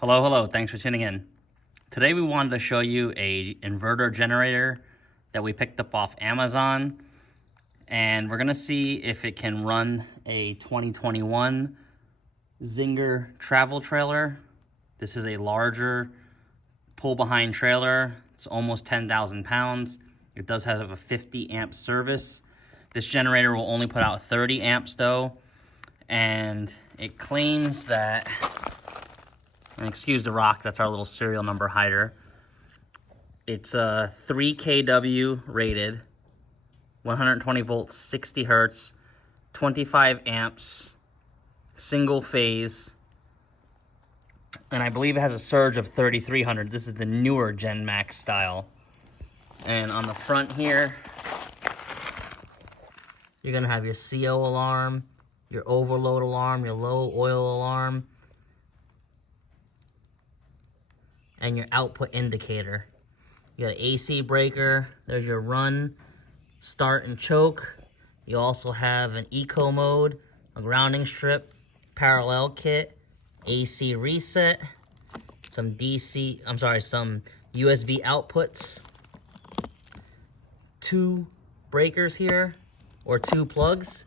Hello, thanks for tuning in. Today we wanted to show you a inverter generator that we picked up off Amazon, and we're gonna see if it can run a 2021 Zinger travel trailer. This is a larger pull-behind trailer. It's almost 10,000 pounds. It does have a 50 amp service. This generator will only put out 30 amps though, and it claims that, and excuse the rock, that's our little serial number hider. It's 3 kW rated, 120 volts, 60 hertz, 25 amps, single phase, and I believe it has a surge of 3300. This is the newer GENMAX style. And on the front here, you're gonna have your CO alarm, your overload alarm, your low oil alarm, and your output indicator. You got an AC breaker, there's your run, start and choke. You also have an eco mode, a grounding strip, parallel kit, AC reset, some USB outputs, 2 breakers here, or 2 plugs,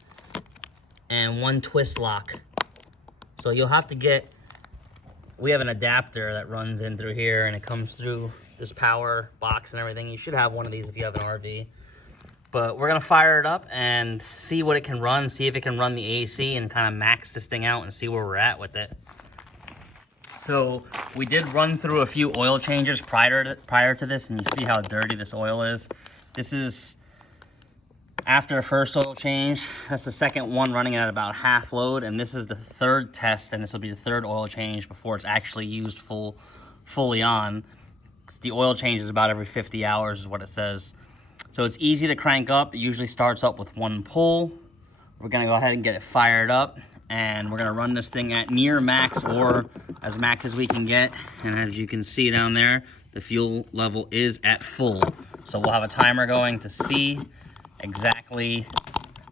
and 1 twist lock. So you'll have to get, we have an adapter that runs in through here and it comes through this power box and everything. You should have one of these if you have an RV. But we're gonna fire it up and see what it can run, see if it can run the AC and kind of max this thing out and see where we're at with it. So we did run through a few oil changes prior to this, and you see how dirty this oil is. This is after a first oil change. That's the second one running at about half load, and this is the third test, and this will be the third oil change before it's actually used fully on. The oil change is about every 50 hours is what it says. So it's easy to crank up. It usually starts up with 1 pull. We're gonna go ahead and get it fired up, and we're gonna run this thing at near max or as max as we can get. And as you can see down there, the fuel level is at full. So we'll have a timer going to see exactly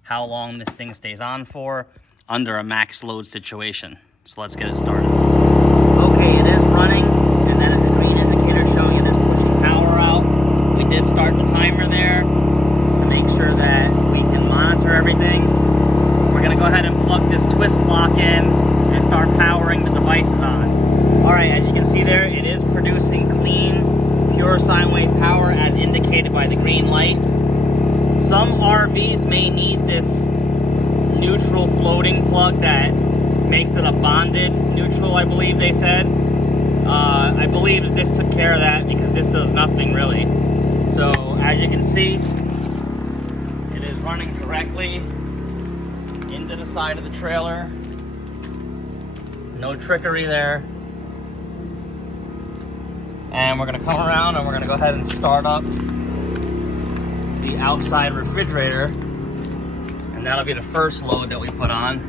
how long this thing stays on for under a max load situation. So let's get it started. Okay, it is running, and that is the green indicator showing it is pushing power out. We did start the timer there to make sure that we can monitor everything. We're gonna go ahead and plug this twist lock in and start powering the devices on. All right, as you can see there, it is producing clean, pure sine wave power as indicated by the green light. Some RVs may need this neutral floating plug that makes it a bonded neutral, I believe they said. I believe that this took care of that because this does nothing really. So as you can see, it is running directly into the side of the trailer. No trickery there. And we're gonna come around and we're gonna go ahead and start up the outside refrigerator, and that'll be the first load that we put on.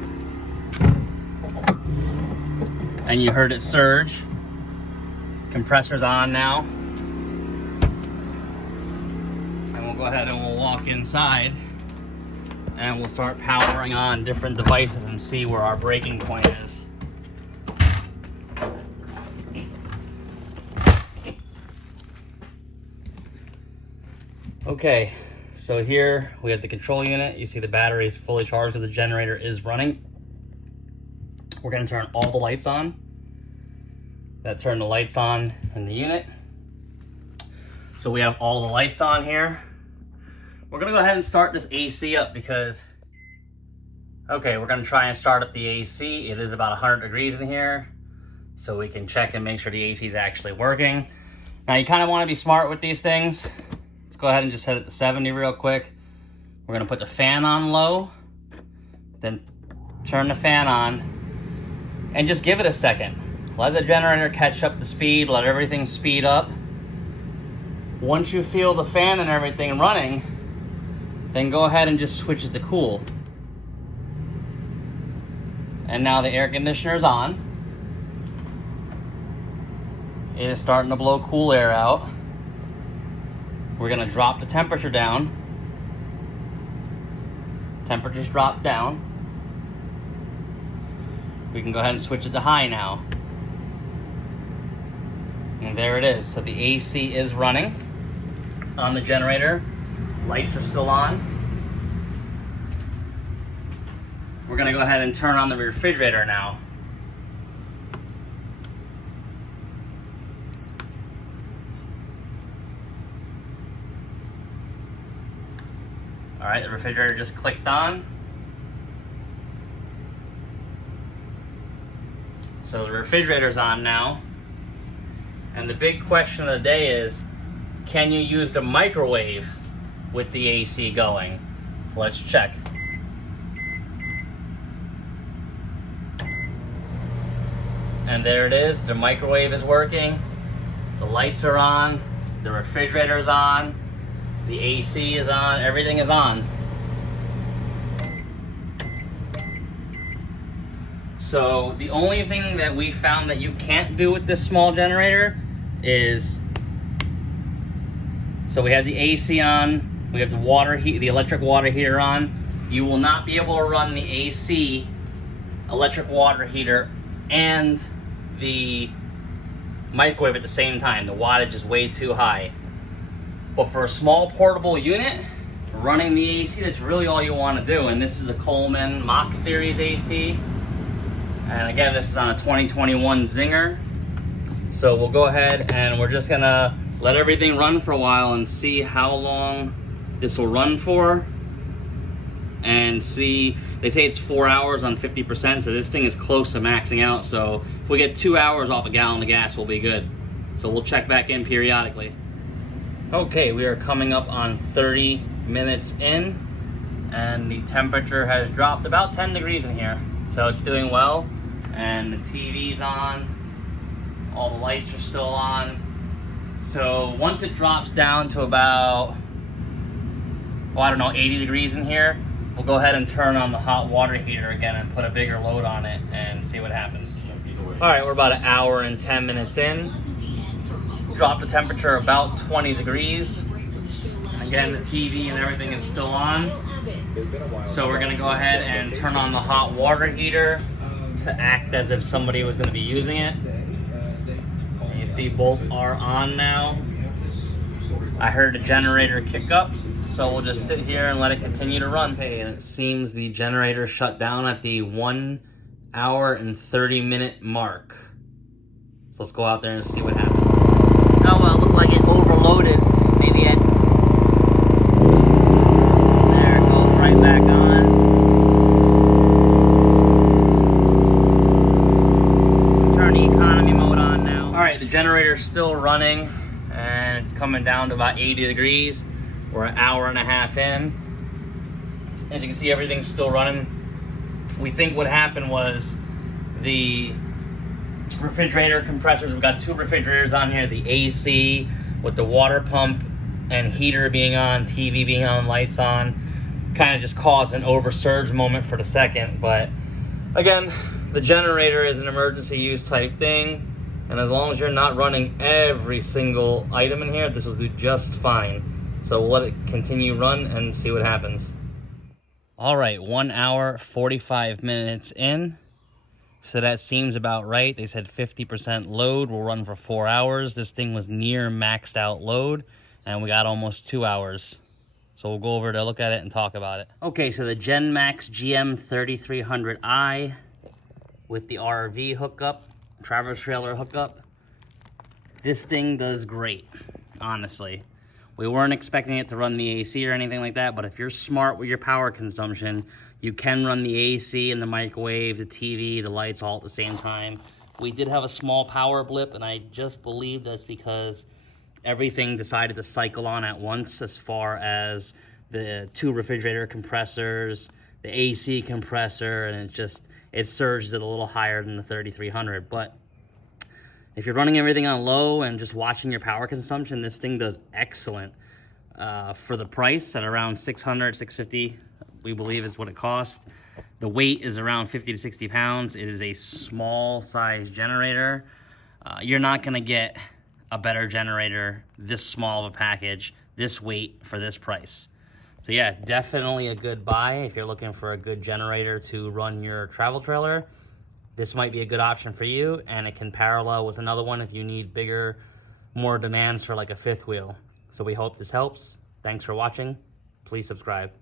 And you heard it surge. Compressor's on now. And we'll go ahead and we'll walk inside and we'll start powering on different devices and see where our breaking point is. Okay, so here we have the control unit. You see the battery is fully charged because the generator is running. We're gonna turn all the lights on. That turned the lights on in the unit. So we have all the lights on here. We're gonna go ahead and start this AC up because, okay, we're gonna try and start up the AC. It is about 100 degrees in here, so we can check and make sure the AC is actually working. Now you kind of want to be smart with these things. Let's go ahead and just set it to 70 real quick. We're gonna put the fan on low, then turn the fan on, and just give it a second. Let the generator catch up to speed, let everything speed up. Once you feel the fan and everything running, then go ahead and just switch it to cool. And now the air conditioner is on. It is starting to blow cool air out. We're gonna drop the temperature down. Temperature's dropped down. We can go ahead and switch it to high now. And there it is. So the AC is running on the generator. Lights are still on. We're gonna go ahead and turn on the refrigerator now. All right, the refrigerator just clicked on. So the refrigerator's on now. And the big question of the day is, can you use the microwave with the AC going? So let's check. And there it is, the microwave is working, the lights are on, the refrigerator is on, the AC is on, everything is on. So the only thing that we found that you can't do with this small generator is, so we have the AC on, we have the water heat, the electric water heater on. You will not be able to run the AC, electric water heater, and the microwave at the same time. The wattage is way too high. But for a small portable unit, running the AC, that's really all you want to do. And this is a Coleman Mach series AC. And again, this is on a 2021 Zinger. So we'll go ahead and we're just gonna let everything run for a while and see how long this will run for. And see, they say it's 4 hours on 50%, so this thing is close to maxing out. So if we get 2 hours off a gallon of gas, we'll be good. So we'll check back in periodically. Okay, we are coming up on 30 minutes in, and the temperature has dropped about 10 degrees in here. So it's doing well, and the TV's on, all the lights are still on. So once it drops down to about, well, I don't know, 80 degrees in here, we'll go ahead and turn on the hot water heater again and put a bigger load on it and see what happens. All right, we're about an hour and 10 minutes in. Drop the temperature about 20 degrees. Again, the TV and everything is still on. So we're gonna go ahead and turn on the hot water heater to act as if somebody was gonna be using it. And you see both are on now. I heard the generator kick up, so we'll just sit here and let it continue to run. Okay, and it seems the generator shut down at the 1 hour and 30 minute mark. So let's go out there and see what happens. Oh well, it looked like it overloaded. Maybe it. There, it goes right back on. Turn the economy mode on now. Alright, the generator's still running, and it's coming down to about 80 degrees. We're an hour and a half in. As you can see, everything's still running. We think what happened was the refrigerator compressors, we've got 2 refrigerators on here, the AC with the water pump and heater being on, TV being on, lights on, kind of just caused an oversurge moment for the second. But again, the generator is an emergency use type thing, and as long as you're not running every single item in here, this will do just fine. So we'll let it continue run and see what happens. All right, 1 hour, 45 minutes in. So that seems about right. They said 50% load will run for 4 hours. This thing was near maxed out load, and we got almost 2 hours. So we'll go over to look at it and talk about it. Okay, so the GENMAX GM3300i with the RV hookup, travel trailer hookup. This thing does great, honestly. We weren't expecting it to run the AC or anything like that, but if you're smart with your power consumption, you can run the AC and the microwave, the TV, the lights all at the same time. We did have a small power blip, and I just believe that's because everything decided to cycle on at once, as far as the 2 refrigerator compressors, the AC compressor, and it surged it a little higher than the 3300. But if you're running everything on low and just watching your power consumption, this thing does excellent. For the price at around $600, $650, we believe is what it costs. The weight is around 50 to 60 pounds. It is a small size generator. You're not gonna get a better generator this small of a package, this weight, for this price. So yeah, definitely a good buy if you're looking for a good generator to run your travel trailer. this might be a good option for you, and it can parallel with another one if you need bigger, more demands for like a fifth wheel. So we hope this helps. Thanks for watching. Please subscribe.